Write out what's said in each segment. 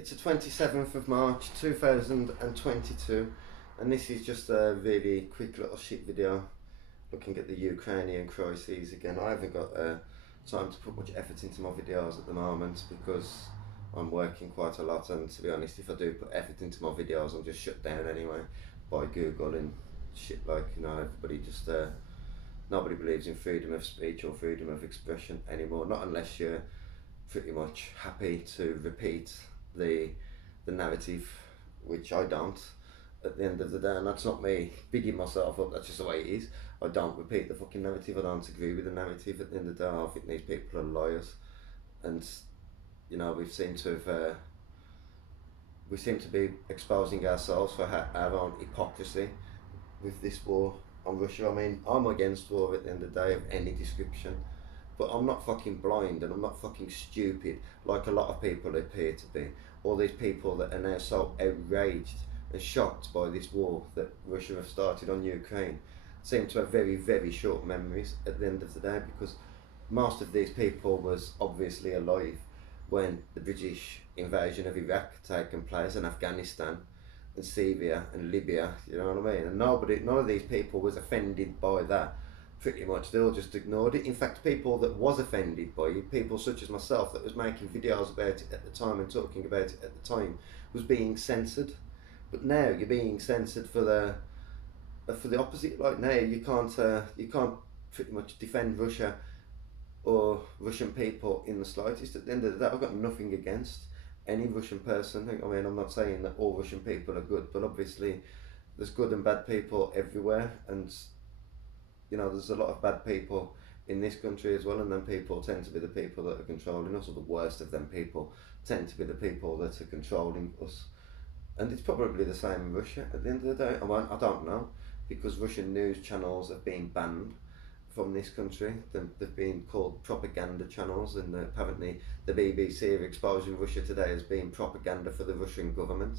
It's the 27th of March 2022, and this is just a really quick little shit video looking at the Ukrainian crises again. I haven't got time to put much effort into my videos at the moment because I'm working quite a lot, and to be honest, if I do put effort into my videos, I'm just shut down anyway by Google and shit like, everybody just nobody believes in freedom of speech or freedom of expression anymore, not unless you're pretty much happy to repeat the narrative, which I don't at the end of the day, and that's not me bigging myself up, that's just the way it is. I don't repeat the fucking narrative, I don't agree with the narrative. At the end of the day, I think these people are liars, and we seem to be exposing ourselves for our own hypocrisy with this war on Russia. I mean, I'm against war at the end of the day of any description, but I'm not fucking blind and I'm not fucking stupid like a lot of people appear to be. All these people that are now so outraged and shocked by this war that Russia have started on Ukraine seem to have very, very short memories at the end of the day, because most of these people was obviously alive when the British invasion of Iraq taken place, and Afghanistan and Syria and Libya, you know what I mean? And none of these people was offended by that. Pretty much, they all just ignored it. In fact, people that was offended by it, people such as myself that was making videos about it at the time and talking about it at the time, was being censored. But now you're being censored for the opposite. Like now you can't pretty much defend Russia or Russian people in the slightest. At the end of the day, I've got nothing against any Russian person. I mean, I'm not saying that all Russian people are good, but obviously there's good and bad people everywhere, and there's a lot of bad people in this country as well, and then people tend to be the people that are controlling us, or the worst of them people tend to be the people that are controlling us. And it's probably the same in Russia at the end of the day. I don't know, because Russian news channels have been banned from this country. They've been called propaganda channels, and apparently the BBC are exposing Russia today as being propaganda for the Russian government.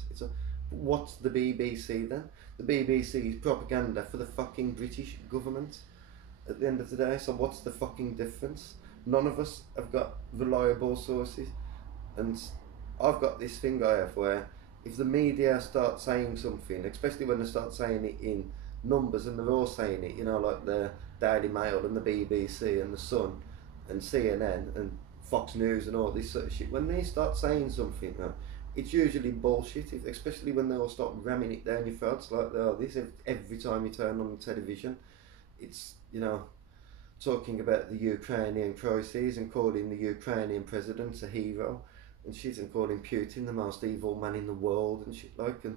What's the BBC then? The BBC is propaganda for the fucking British government at the end of the day. So what's the fucking difference? None of us have got reliable sources, and I've got this thing I have where if the media start saying something, especially when they start saying it in numbers, and they're all saying it, like the Daily Mail and the BBC and the Sun and CNN and Fox News and all this sort of shit, when they start saying something, it's usually bullshit, especially when they all start ramming it down your throats like this every time you turn on the television. It's, talking about the Ukrainian crisis and calling the Ukrainian president a hero and shit, and calling Putin the most evil man in the world and shit like, and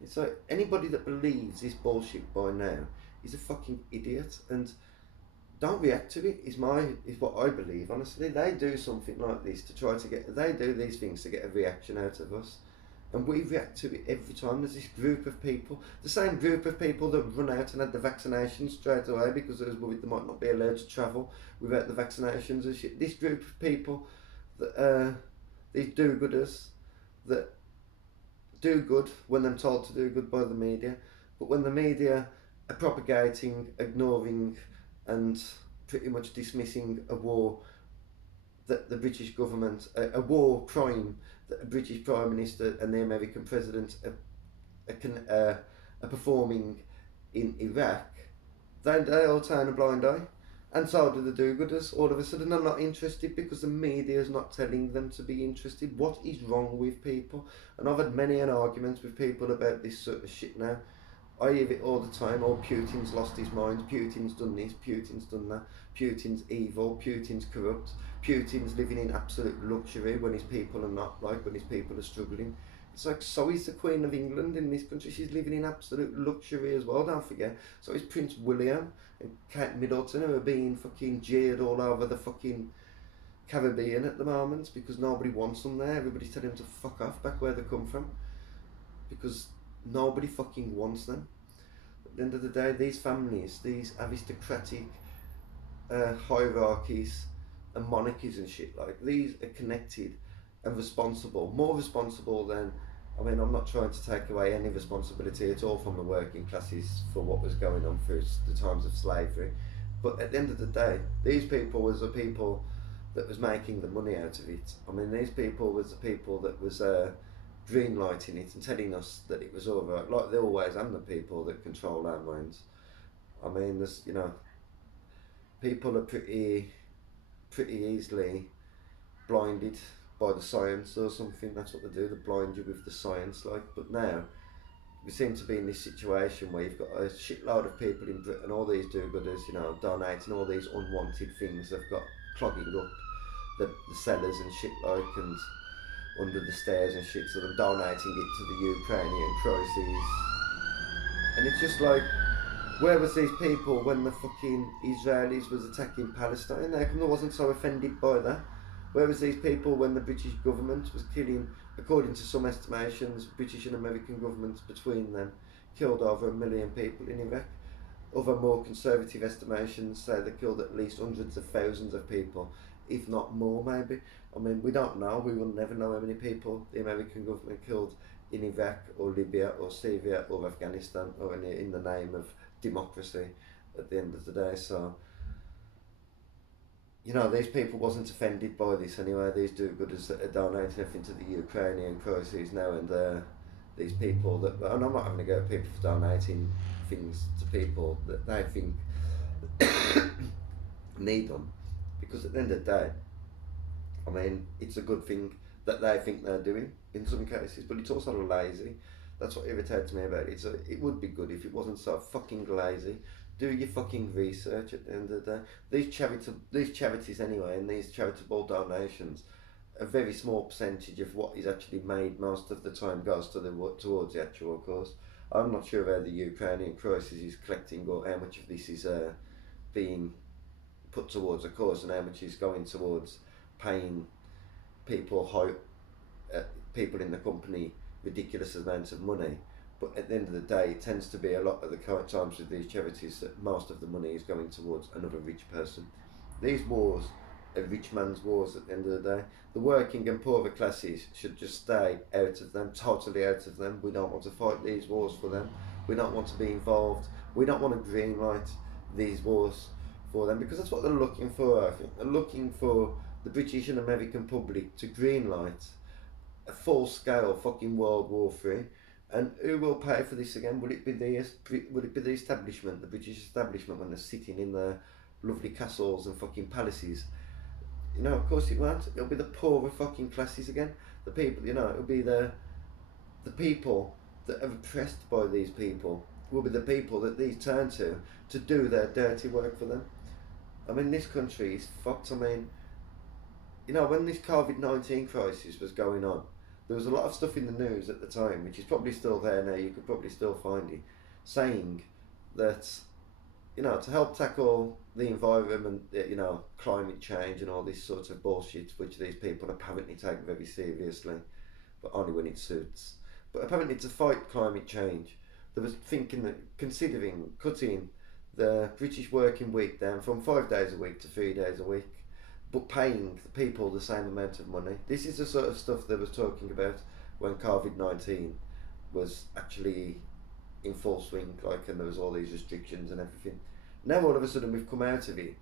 it's like anybody that believes this bullshit by now is a fucking idiot, and don't react to it is what I believe. Honestly, they do something like this to try to they do these things to get a reaction out of us, and we react to it every time. There's this group of people, the same group of people that run out and had the vaccinations straight away because they was worried they might not be allowed to travel without the vaccinations and shit. This group of people that these do-gooders that do good when they're told to do good by the media, but when the media are propagating, ignoring and pretty much dismissing a war that the British government, a war crime that a British Prime Minister and the American President are performing in Iraq, they all turn a blind eye. And so do the do-gooders. All of a sudden they're not interested because the media is not telling them to be interested. What is wrong with people? And I've had many an arguments with people about this sort of shit now. I hear it all the time. Oh, Putin's lost his mind, Putin's done this, Putin's done that, Putin's evil, Putin's corrupt, Putin's living in absolute luxury when his people are not, like when his people are struggling. It's like, so is the Queen of England in this country. She's living in absolute luxury as well, don't forget. So is Prince William and Kate Middleton, who are being fucking jeered all over the fucking Caribbean at the moment because nobody wants them there. Everybody's telling them to fuck off back where they come from because nobody fucking wants them. At the end of the day, these families, these aristocratic hierarchies and monarchies and shit like these are connected and responsible, more responsible than, I'm not trying to take away any responsibility at all from the working classes for what was going on through the times of slavery, but at the end of the day, these people was the people that was making the money out of it. These people was the people that was green lighting it and telling us that it was all right, like they always am the people that control our minds. I mean, there's people are pretty easily blinded by the science or something. That's what they do. They blind you with the science, like. But now we seem to be in this situation where you've got a shitload of people in Britain, all these do-gooders, donating all these unwanted things. They've got clogging up the cellars and shit like, and under the stairs and shit, so they're donating it to the Ukrainian crisis. And it's just like, where was these people when the fucking Israelis was attacking Palestine? How come they wasn't so offended by that? Where was these people when the British government was killing, according to some estimations, British and American governments between them killed over 1 million people in Iraq? Other more conservative estimations say they killed at least hundreds of thousands of people, if not more maybe. I mean, we don't know, we will never know how many people the American government killed in Iraq or Libya or Syria or Afghanistan or in the name of democracy at the end of the day. So, these people wasn't offended by this anyway. These do-gooders that are donating everything to the Ukrainian crisis now and there. These people that, and I'm not having to go at people for donating things to people that they think need them, because at the end of the day, I mean, it's a good thing that they think they're doing in some cases, but it's also lazy. That's what irritates me about it. So it would be good if it wasn't so fucking lazy. Do your fucking research at the end of the day. These charities anyway, and these charitable donations, a very small percentage of what is actually made most of the time goes towards the actual cause. I'm not sure how the Ukrainian crisis is collecting or how much of this is being put towards a cause and how much is going towards paying people in the company ridiculous amounts of money. But at the end of the day, it tends to be a lot of the times with these charities that most of the money is going towards another rich person. These wars are rich man's wars at the end of the day. The working and poorer classes should just stay out of them, totally out of them. We don't want to fight these wars for them. We don't want to be involved. We don't want to greenlight these wars for them, because that's what they're looking for, I think. They're looking for the British and American public to greenlight a full-scale fucking World War III. And who will pay for this again? Will it be the establishment, the British establishment, when they're sitting in their lovely castles and fucking palaces? Of course it won't. It'll be the poorer fucking classes again. The people, it'll be the people that are oppressed by these people will be the people that these turn to do their dirty work for them. I mean, this country is fucked. I mean, when this COVID-19 crisis was going on, there was a lot of stuff in the news at the time, which is probably still there now, you could probably still find it, saying that, to help tackle the environment, climate change and all this sort of bullshit, which these people apparently take very seriously, but only when it suits. But apparently to fight climate change, they was considering cutting the British working week down from 5 days a week to 3 days a week, but paying the people the same amount of money. This is the sort of stuff they was talking about when COVID-19 was actually in full swing, and there was all these restrictions and everything. Now all of a sudden we've come out of it,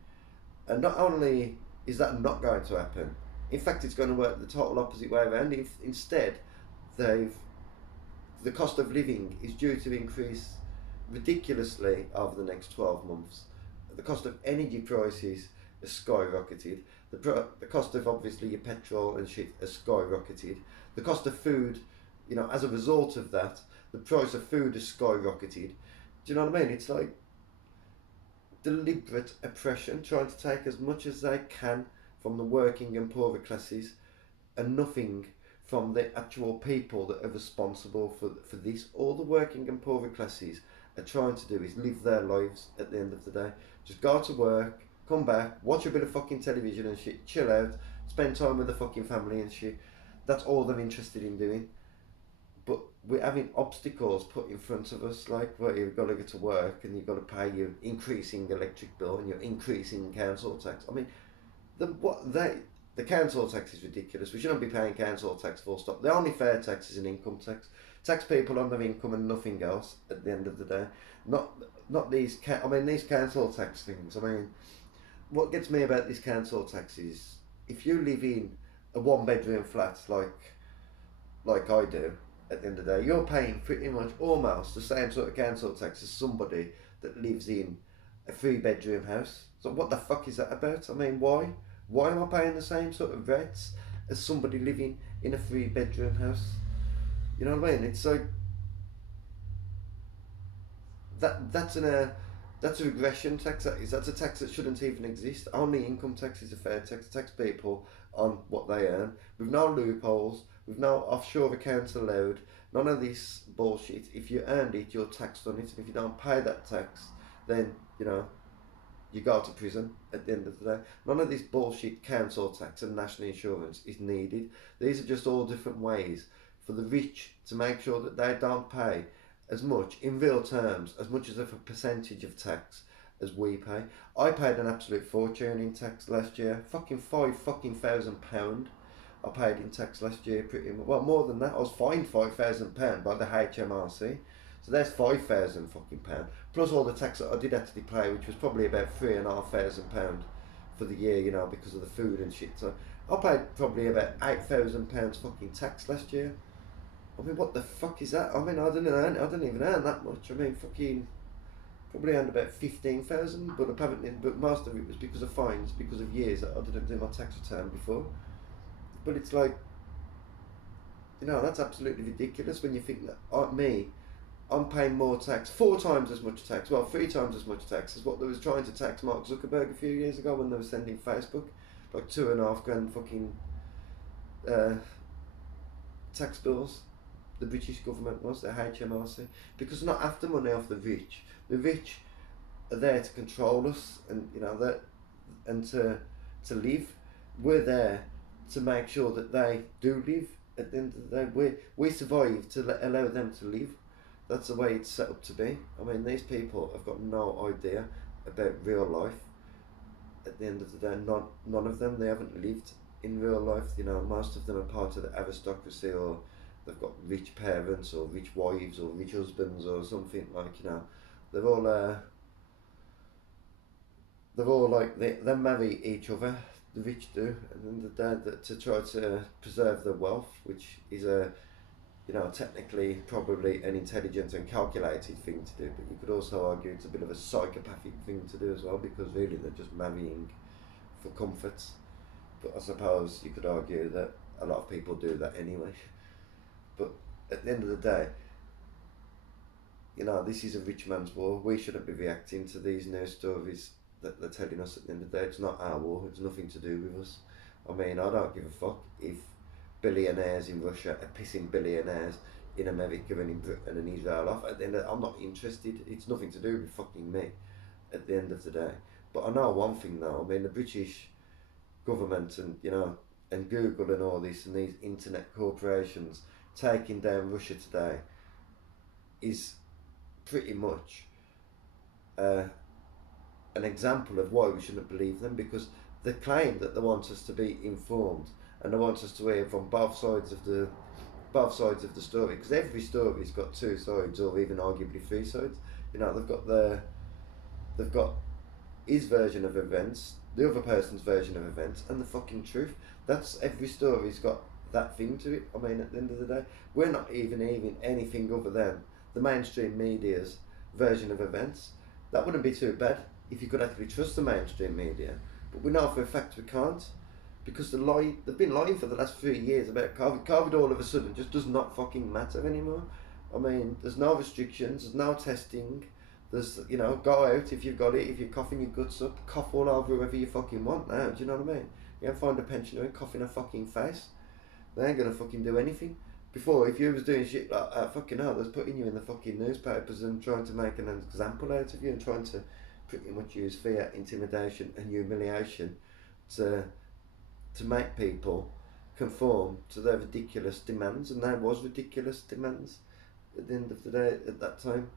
and not only is that not going to happen, in fact it's going to work the total opposite way around. Instead, the cost of living is due to increase ridiculously over the next 12 months. The cost of energy prices has skyrocketed. The cost of obviously your petrol and shit has skyrocketed. The cost of food, as a result of that, the price of food has skyrocketed. Do you know what I mean? It's like deliberate oppression, trying to take as much as they can from the working and poorer classes, and nothing from the actual people that are responsible for this. All the working and poorer classes are trying to do is live their lives at the end of the day. Just go to work, come back, watch a bit of fucking television and shit, chill out, spend time with the fucking family and shit. That's all they're interested in doing. But we're having obstacles put in front of us, like, well, you've got to go to work and you've got to pay your increasing electric bill and your increasing council tax. I mean, the council tax is ridiculous. We shouldn't be paying council tax, full stop. The only fair tax is an income tax. Tax people on their income and nothing else at the end of the day. Not these these council tax things. I mean, what gets me about this council tax is, if you live in a one bedroom flat, like like I do, at the end of the day, you're paying pretty much almost the same sort of council tax as somebody that lives in a 3 bedroom house. So what the fuck is that about? I mean, why? Why am I paying the same sort of rates as somebody living in a 3 bedroom house? You know what I mean? It's like that's a regression tax. That's a tax that shouldn't even exist. Only income tax is a fair tax. Tax people on what they earn, with no loopholes, with no offshore accounts allowed. None of this bullshit. If you earned it, you're taxed on it, and if you don't pay that tax, then you go to prison at the end of the day. None of this bullshit council tax and national insurance is needed. These are just all different ways for the rich to make sure that they don't pay as much in real terms, as much as a percentage of tax as we pay. I paid an absolute fortune in tax last year. Fucking £5,000 I paid in tax last year, pretty much. Well, more than that. I was fined £5,000 by the HMRC. So there's £5,000 plus all the tax that I did actually pay, which was probably about £3,500 for the year, because of the food and shit. So I paid probably about £8,000 fucking tax last year. I mean, what the fuck is that? I mean, I didn't even earn that much. I mean, fucking probably earned about 15,000, but apparently, most of it was because of fines, because of years that I didn't do my tax return before. But it's like, that's absolutely ridiculous when you think that I'm paying more tax, 4 times as much tax, 3 times as much tax as what they was trying to tax Mark Zuckerberg a few years ago when they were sending Facebook, like 2.5 grand fucking tax bills. The British government was, the HMRC, because they're not after money off the rich. The rich are there to control us, and to live. We're there to make sure that they do live. At the end of the day, we survive to allow them to live. That's the way it's set up to be. I mean, these people have got no idea about real life. At the end of the day, none of them, they haven't lived in real life. Most of them are part of the aristocracy, or they've got rich parents or rich wives or rich husbands or something, like, they're all like they marry each other, the rich do, and then to try to preserve their wealth, which is technically probably an intelligent and calculated thing to do, but you could also argue it's a bit of a psychopathic thing to do as well, because really they're just marrying for comfort. But I suppose you could argue that a lot of people do that anyway. But at the end of the day, this is a rich man's war. We shouldn't be reacting to these news stories that they're telling us. At the end of the day, it's not our war. It's nothing to do with us. I mean, I don't give a fuck if billionaires in Russia are pissing billionaires in America and in Britain and Israel off. At the end of the day, I'm not interested. It's nothing to do with fucking me at the end of the day. But I know one thing now. I mean, the British government and Google and all this and these internet corporations taking down Russia today is pretty much an example of why we shouldn't believe them, because they claim that they want us to be informed and they want us to hear from both sides of the story, because every story's got 2 sides, or even arguably 3 sides. They've got his version of events, the other person's version of events, and the fucking truth. That's every story's got that thing to it. I mean, at the end of the day, we're not even hearing anything other than the mainstream media's version of events. That wouldn't be too bad if you could actually trust the mainstream media, but we know for a fact we can't, because they've been lying for the last 3 years about COVID. COVID all of a sudden just does not fucking matter anymore. I mean, there's no restrictions, there's no testing, there's, go out if you've got it, if you're coughing your guts up, cough all over whoever you fucking want now, do you know what I mean? You don't find a pensioner and cough in a fucking face. They ain't gonna fucking do anything. Before, if you was doing shit like that, fucking hell, they're putting you in the fucking newspapers and trying to make an example out of you and trying to pretty much use fear, intimidation and humiliation to make people conform to their ridiculous demands. And there was ridiculous demands at the end of the day at that time.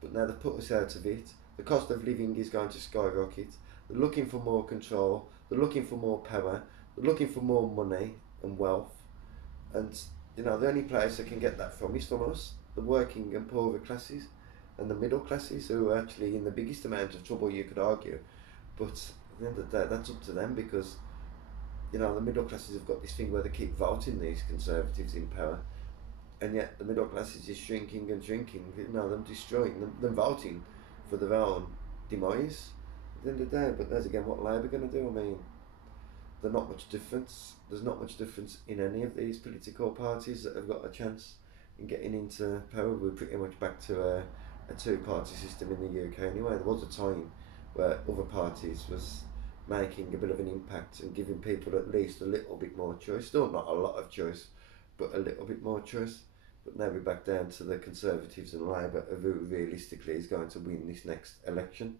But now they've put us out of it. The cost of living is going to skyrocket. They're looking for more control. They're looking for more power. They're looking for more money and wealth. And the only place they can get that from is from us, the working and poorer classes and the middle classes, who are actually in the biggest amount of trouble, you could argue. But at the end of the day, that's up to them, because the middle classes have got this thing where they keep voting these conservatives in power, and yet the middle classes is shrinking and shrinking. Them destroying them voting for their own demise at the end of the day. But there's again what Labour going to do. I mean, there's not much difference. There's not much difference in any of these political parties that have got a chance in getting into power. We're pretty much back to a two-party system in the UK anyway. There was a time where other parties was making a bit of an impact and giving people at least a little bit more choice. Still not a lot of choice, but a little bit more choice. But now we're back down to the Conservatives and Labour, who realistically is going to win this next election.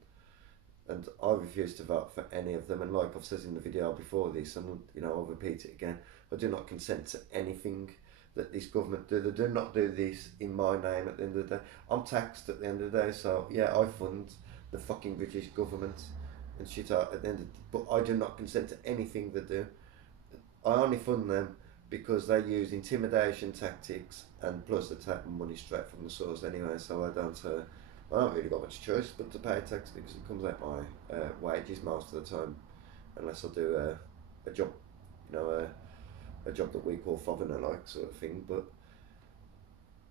And I refuse to vote for any of them. And like I've said in the video before this, and I'll repeat it again, I do not consent to anything that this government do. They do not do this in my name at the end of the day. I'm taxed at the end of the day, so yeah, I fund the fucking British government and shit out at the end of but I do not consent to anything they do. I only fund them because they use intimidation tactics, and plus they take money straight from the source anyway, so I don't really got much choice but to pay tax because it comes out my wages most of the time, unless I do a job, a job that we call foreigner like sort of thing. But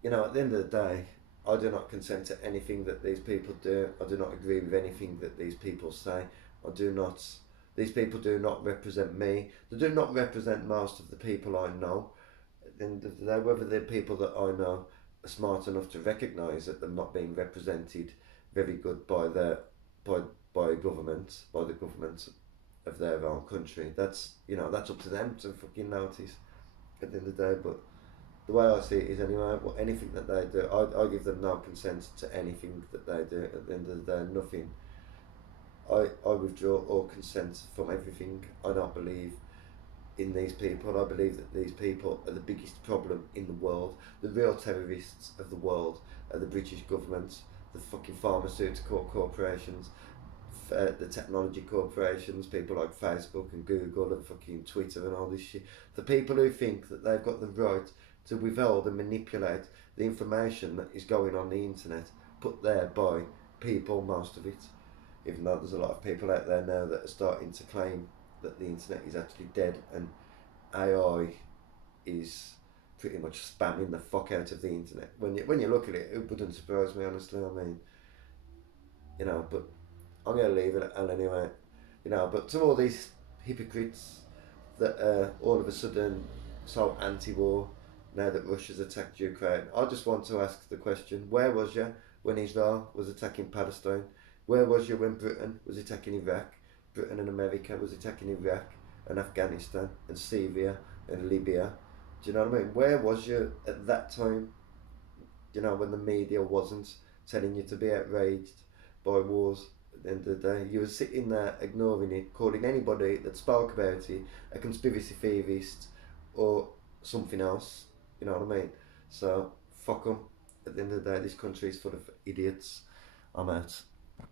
at the end of the day, I do not consent to anything that these people do. I do not agree with anything that these people say. These people do not represent me. They do not represent most of the people I know. At the end of the day, whether the people that I know are smart enough to recognise that they're not being represented very good by by the government of their own country. That's up to them to fucking notice at the end of the day. But the way I see it is anyway, anything that they do, I give them no consent to anything that they do. At the end of the day, nothing. I withdraw all consent from everything. I don't believe in these people. I believe that these people are the biggest problem in the world. The real terrorists of the world are the British government, the fucking pharmaceutical corporations, the technology corporations, people like Facebook and Google and fucking Twitter and all this shit. The people who think that they've got the right to withhold and manipulate the information that is going on the internet, put there by people, most of it. Even though there's a lot of people out there now that are starting to claim that the internet is actually dead and AI is pretty much spamming the fuck out of the internet. When you look at it, it wouldn't surprise me, honestly. I mean, but I'm going to leave it at anyway. But to all these hypocrites that are all of a sudden so anti-war now that Russia's attacked Ukraine, I just want to ask the question, where was you when Israel was attacking Palestine? Where was you when Britain was attacking Iraq? Britain and America was attacking Iraq and Afghanistan and Syria and Libya. Do you know what I mean? Where was you at that time? When the media wasn't telling you to be outraged by wars at the end of the day. You were sitting there ignoring it, calling anybody that spoke about it a conspiracy theorist or something else. You know what I mean? So, fuck them. At the end of the day, this country is full of idiots. I'm out.